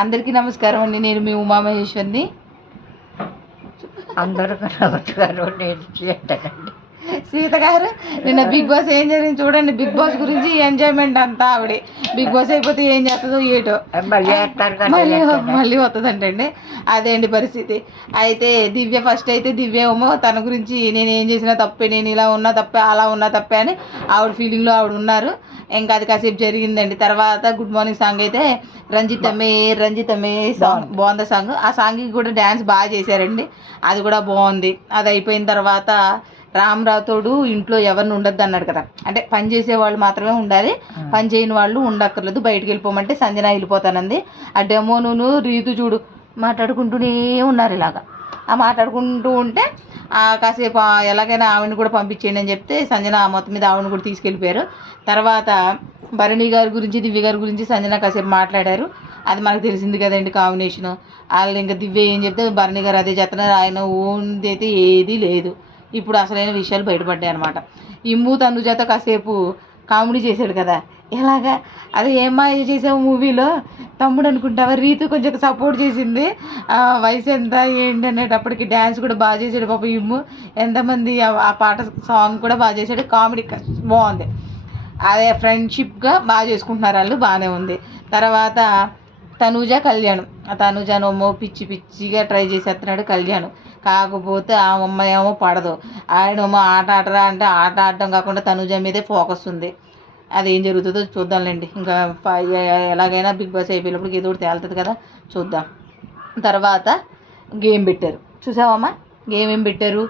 అందరికీ నమస్కారం అండి. నేను మీ ఉమామహేశ్వరిని. అందరికీ నమస్కారం. నేను సీతనండి. సీత గారు నిన్న బిగ్ బాస్ ఏం జరిగింది చూడండి. బిగ్ బాస్ గురించి ఎంజాయ్మెంట్ అంతా ఆవిడ. బిగ్ బాస్ అయిపోతే ఏం చేస్తుందో ఏటో మళ్ళీ వస్తుందంటండి. అదే అండి పరిస్థితి. అయితే దివ్య ఫస్ట్ అయితే దివ్య ఏమో తన గురించి నేను ఏం చేసినా తప్పే, నేను ఇలా ఉన్నా తప్పే, అలా ఉన్నా తప్పే అని ఆవిడ ఫీలింగ్లో ఆవిడ ఉన్నారు. ఇంకా అది కాసేపు జరిగిందండి. తర్వాత గుడ్ మార్నింగ్ సాంగ్ అయితే రంజితమే సాంగ్ బాగుంది. సాంగ్ ఆ సాంగ్కి కూడా డ్యాన్స్ బాగా చేశారండి. అది కూడా బాగుంది. అది అయిపోయిన తర్వాత రామ్ రాథోడు ఇంట్లో ఎవరిని ఉండొద్దు అన్నాడు కదా, అంటే పని చేసే వాళ్ళు మాత్రమే ఉండాలి, పని చేయని వాళ్ళు ఉండక్కర్లేదు, బయటకు వెళ్ళిపోమంటే సంజన వెళ్ళిపోతానంది. ఆ డెమోను రీతు చూడు మాట్లాడుకుంటూనే ఉన్నారు. ఇలాగా ఆ మాట్లాడుకుంటూ ఉంటే కాసేపు ఎలాగైనా ఆవిడని కూడా పంపించేయండి అని చెప్తే సంజన మొత్తం మీద ఆవిడని కూడా తీసుకెళ్ళిపోయారు. తర్వాత భరణి గారి గురించి దివ్య గారి గురించి సంజన కాసేపు మాట్లాడారు. అది మనకు తెలిసింది కదండి కాంబినేషను. వాళ్ళు ఇంకా దివ్య ఏం చెప్తే భరణి గారు అదే చెప్తున్నారు. ఆయన ఓన్ది అయితే ఏదీ లేదు. ఇప్పుడు అసలైన విషయాలు బయటపడ్డాయి అనమాట. ఇమ్ము తనుజతో కాసేపు కామెడీ చేశాడు కదా, ఎలాగా అది ఏమా చేసావు మూవీలో తమ్ముడు అనుకుంటావా, రీతు కొంచెం సపోర్ట్ చేసింది. వయసు ఎంత ఏంటి అనేటప్పటికి డ్యాన్స్ కూడా బాగా చేశాడు పాప ఇమ్ము. ఎంతమంది ఆ పాట సాంగ్ కూడా బాగా చేశాడు. కామెడీ బాగుంది. అదే ఫ్రెండ్షిప్గా బాగా చేసుకుంటున్నారు వాళ్ళు, బాగానే ఉంది. తర్వాత తనూజ కళ్యాణం. ఆ తనూజనేమో పిచ్చిగా ట్రై చేసేస్తున్నాడు కళ్యాణ్. కాకపోతే ఆ అమ్మాయి ఏమో పడదు. ఆయనేమో ఆట ఆడరా అంటే ఆట ఆడటం కాకుండా తనూజ మీదే ఫోకస్ ఉంది. అది ఏం జరుగుతుందో చూద్దాంలేండి. ఇంకా ఎలాగైనా బిగ్ బాస్ అయిపోయినప్పుడు ఏదో ఒకటి తేలుతుంది కదా, చూద్దాం. తర్వాత గేమ్ పెట్టారు, చూసావమ్మా? గేమ్ ఏం పెట్టారు?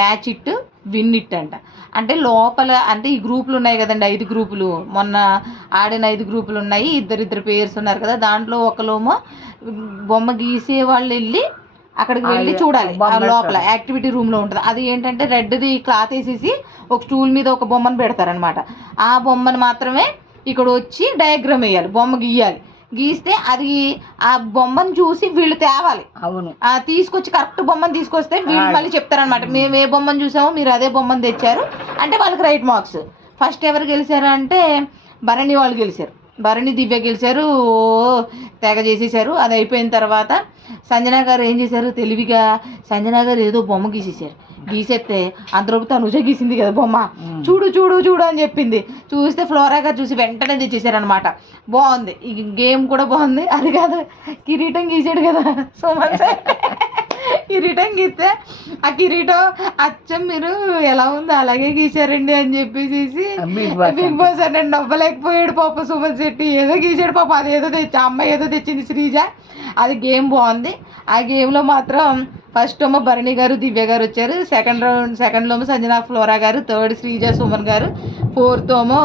మ్యాచ్ ఇట్ విన్ ఇట్ అంట. అంటే లోపల అంటే ఈ గ్రూపులు ఉన్నాయి కదండి, 5 గ్రూపులు. మొన్న ఆడిన 5 గ్రూపులు ఉన్నాయి. ఇద్దరు పేర్స్ ఉన్నారు కదా, దాంట్లో ఒకరేమో బొమ్మ గీసే వాళ్ళు వెళ్ళి అక్కడికి వెళ్ళి చూడాలి. లోపల యాక్టివిటీ రూమ్లో ఉంటుంది. అది ఏంటంటే రెడ్ది క్లాత్ వేసేసి ఒక స్టూల్ మీద ఒక బొమ్మను పెడతారనమాట. ఆ బొమ్మను మాత్రమే ఇక్కడ వచ్చి డయాగ్రామ్ వేయాలి, బొమ్మ గీయాలి. గీస్తే అది ఆ బొమ్మను చూసి వీళ్ళు తేవాలి. అవును, తీసుకొచ్చి కరెక్ట్ బొమ్మను తీసుకొస్తే వీళ్ళు మళ్ళీ చెప్తారనమాట, మేము ఏ బొమ్మను చూసామో మీరు అదే బొమ్మను తెచ్చారు అంటే వాళ్ళకి రైట్ మార్క్స్. ఫస్ట్ ఎవరు గెలిచారు అంటే భరణి వాళ్ళు గెలిచారు. భరణి దివ్య గెలిచారు. తెగ చేసేసారు. అది అయిపోయిన తర్వాత సంజన గారు ఏం చేశారు తెలివిగా, సంజన గారు ఏదో బొమ్మ గీసేసారు. గీసేస్తే అంతలోపు తనుజ గీసింది కదా బొమ్మ, చూడు చూడు చూడు అని చెప్పింది. చూస్తే ఫ్లోరా గారు చూసి వెంటనే తెచ్చేసారనమాట. బాగుంది. ఈ గేమ్ కూడా బాగుంది. అది కాదు, కిరీటం గీసాడు కదా సుమన్ సార్, కిరీటం గీస్తే ఆ కిరీటం అచ్చం మీరు ఎలా ఉందో అలాగే గీశారండి అని చెప్పేసి బిగ్ బాస్ అని నవ్వలేకపోయాడు పాప సుమన్ శెట్టి. ఏదో గీసాడు పాప, అదేదో తెచ్చి అమ్మాయి ఏదో తెచ్చింది శ్రీజ. అది గేమ్ బాగుంది. ఆ గేమ్లో మాత్రం ఫస్ట్ ఏమో భరణి గారు దివ్య గారు వచ్చారు. సెకండ్లో ఏమో సంజన ఫ్లోరా గారు, థర్డ్ శ్రీజ సుమన్ గారు, ఫోర్త్ ఏమో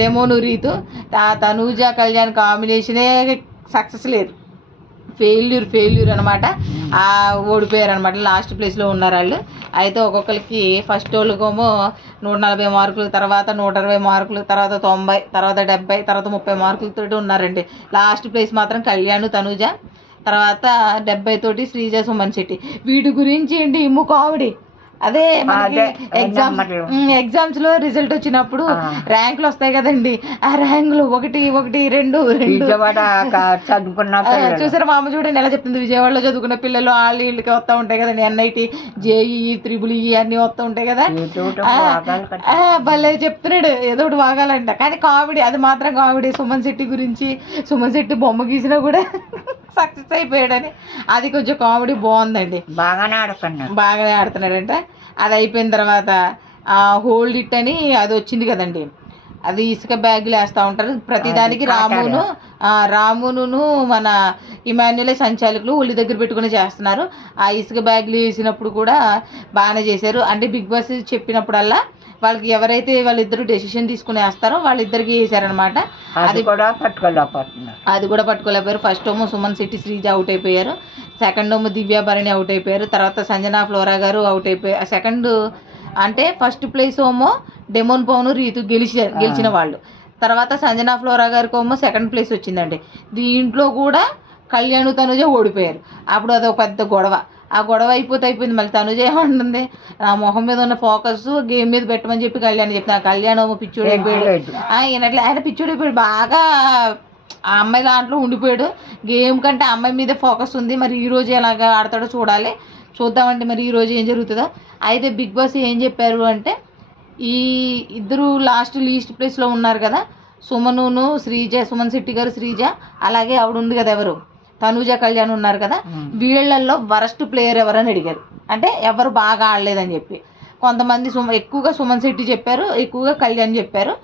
డెమోను రీతు. తనూజ కళ్యాణ్ కాంబినేషనే సక్సెస్ లేదు, ఫెయిల్యూర్ అనమాట. ఓడిపోయారు అనమాట. లాస్ట్ ప్లేస్లో ఉన్నారు వాళ్ళు. అయితే ఒక్కొక్కరికి ఫస్ట్ వాళ్ళకేమో 140 మార్కులు, తర్వాత 120 మార్కులు, తర్వాత 90, తర్వాత 70, తర్వాత 30 మార్కులతో ఉన్నారండి. లాస్ట్ ప్లేస్ మాత్రం కళ్యాణ్ తనూజ, తర్వాత 70 తోటి శ్రీజ సుమన్ శెట్టి. వీటి గురించి ఏంటి ఇమ్ము కామెడీ. అదే ఎగ్జామ్స్ లో రిజల్ట్ వచ్చినప్పుడు ర్యాంకులు వస్తాయి కదండి, ఆ ర్యాంకులు 1, 1, 2 చూసారు మా అమ్మ చూడండి ఎలా చెప్తుంది. విజయవాడలో చదువుకున్న పిల్లలు వాళ్ళు వీళ్ళకి వస్తూ ఉంటాయి కదండి, NIT, JEE, EEE అన్నీ వస్తూ ఉంటాయి కదా. భలే చెప్తున్నాడు ఏదో ఒకటి వాగాలంట. కానీ కామెడీ, అది మాత్రం కామెడీ. సుమన్ శెట్టి గురించి, సుమన్ శెట్టి బొమ్మ గీసినా కూడా సక్సెస్ అయిపోయాడని, అది కొంచెం కామెడీ బాగుందండి. బాగానే ఆడుతున్నాడంట. అది అయిపోయిన తర్వాత హోల్డ్ ఇట్ అని అది వచ్చింది కదండి, అది ఇసుక బ్యాగులు వేస్తూ ఉంటారు ప్రతిదానికి. రామును మన ఇమాన్యులే సంచాలకులు ఒళ్ళి దగ్గర పెట్టుకుని చేస్తున్నారు. ఆ ఇసుక బ్యాగులు వేసినప్పుడు కూడా బాగానే చేశారు. అంటే బిగ్ బాస్ చెప్పినప్పుడల్లా వాళ్ళకి ఎవరైతే వాళ్ళిద్దరు డెసిషన్ తీసుకుని వేస్తారో వాళ్ళిద్దరికి వేసారనమాట. అది కూడా పట్టుకోలేకపోయారు. ఫస్ట్ ఏమో సుమన్ శెట్టి శ్రీజ అవుట్ అయిపోయారు. సెకండ్ ఏమో దివ్య భరణి అవుట్ అయిపోయారు. తర్వాత సంజన ఫ్లోరా గారు అవుట్ అయిపోయారు. సెకండ్ అంటే ఫస్ట్ ప్లేస్ ఏమో డెమోన్ పవన్ రీతు గెలిచిన వాళ్ళు. తర్వాత సంజన ఫ్లోరా గారికి ఏమో సెకండ్ ప్లేస్ వచ్చిందండి. దీంట్లో కూడా కళ్యాణ్ తనుజ ఓడిపోయారు. అప్పుడు అదొక పెద్ద గొడవ. ఆ గొడవ అయిపోయింది. మళ్ళీ తనుజ ఏమంటుంది, నా మొహం మీద ఉన్న ఫోకస్ గేమ్ మీద పెట్టమని చెప్పి కళ్యాణ్ చెప్తాను. కళ్యాణ్ పిచ్చోడు అయిపోయాడు. ఆయన పిచ్చోడు అయిపోయాడు, బాగా ఆ అమ్మాయి దాంట్లో ఉండిపోయాడు. గేమ్ కంటే ఆ అమ్మాయి మీదే ఫోకస్ ఉంది. మరి ఈరోజు ఎలాగా ఆడతాడో చూద్దామండి మరి ఈరోజు ఏం జరుగుతుందో. అయితే బిగ్ బాస్ ఏం చెప్పారు అంటే, ఈ ఇద్దరు లీస్ట్ ప్లేస్లో ఉన్నారు కదా, సుమన్ శెట్టి గారు, శ్రీజ, అలాగే ఆవిడ ఉంది కదా ఎవరు, తనూజ కళ్యాణ్ ఉన్నారు కదా, వీళ్ళల్లో వరస్ట్ ప్లేయర్ ఎవరని అడిగారు. అంటే ఎవరు బాగా ఆడలేదని చెప్పి కొంతమంది ఎక్కువగా సుమన్ శెట్టి చెప్పారు, ఎక్కువగా కళ్యాణ్ చెప్పారు.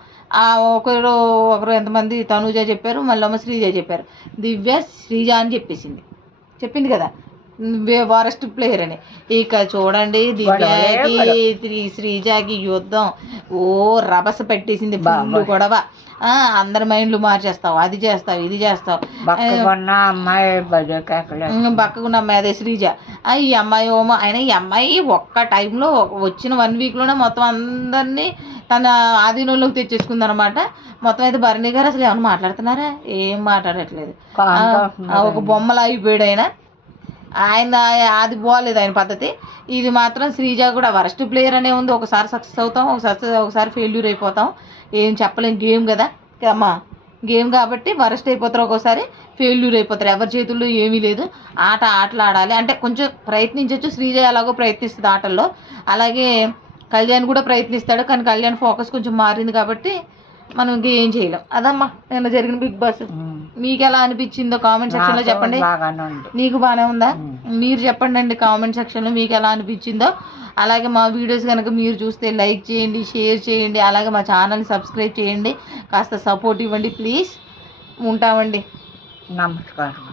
ఒకరు ఎంతమంది తనూజ చెప్పారు, మళ్ళీ శ్రీజ చెప్పారు. దివ్య శ్రీజ అని చెప్పింది కదా వరస్ట్ ప్లేయర్ అని. ఇక చూడండి దివ్యకి శ్రీజకి యుద్ధం రభస పెట్టేసింది, ఫుల్ గొడవ. అందరి మైండ్లు మార్చేస్తావు, అది చేస్తావు, ఇది చేస్తావు. బక్కకున్న అమ్మాయి అదే శ్రీజ. ఈ అమ్మాయి అయినా ఈ అమ్మాయి ఒక్క టైంలో వచ్చిన 1 వీక్లోనే మొత్తం అందరినీ తన ఆధీనంలోకి తెచ్చేసుకుంది అనమాట. మొత్తం అయితే భరణి గారు అసలు ఏమన్నా మాట్లాడుతున్నారా? ఏం మాట్లాడట్లేదు. ఒక బొమ్మలా అయిపోయాడు ఆయన అది బాగోలేదు ఆయన పద్ధతి. ఇది మాత్రం శ్రీజ కూడా వరస్ట్ ప్లేయర్ అనే ఉంది. ఒకసారి సక్సెస్ అవుతాం, ఒకసారి ఫెయిల్యూర్ అయిపోతాం. ఏం చెప్పలేం, గేమ్ కదా అమ్మా, గేమ్ కాబట్టి వరస్ట్ అయిపోతారు, ఒక్కోసారి ఫెయిల్యూర్ అయిపోతారు. ఎవరి చేతుల్లో ఏమీ లేదు. ఆటలు ఆడాలి అంటే కొంచెం ప్రయత్నించవచ్చు. శ్రీజ ఎలాగో ప్రయత్నిస్తుంది ఆటల్లో, అలాగే కళ్యాణ్ కూడా ప్రయత్నిస్తాడు. కానీ కళ్యాణ్ ఫోకస్ కొంచెం మారింది కాబట్టి మనం ఇంకా ఏం చేయలేం. అదమ్మా నిన్న జరిగిన బిగ్ బాస్. మీకు ఎలా అనిపించిందో కామెంట్ సెక్షన్లో చెప్పండి. నీకు బాగానే ఉందా? మీరు చెప్పండి అండి కామెంట్ సెక్షన్లో మీకు ఎలా అనిపించిందో. అలాగే మా వీడియోస్ కనుక మీరు చూస్తే లైక్ చేయండి, షేర్ చేయండి, అలాగే మా ఛానల్ని సబ్స్క్రైబ్ చేయండి. కాస్త సపోర్ట్ ఇవ్వండి ప్లీజ్. ఉంటామండి. నమస్కారం.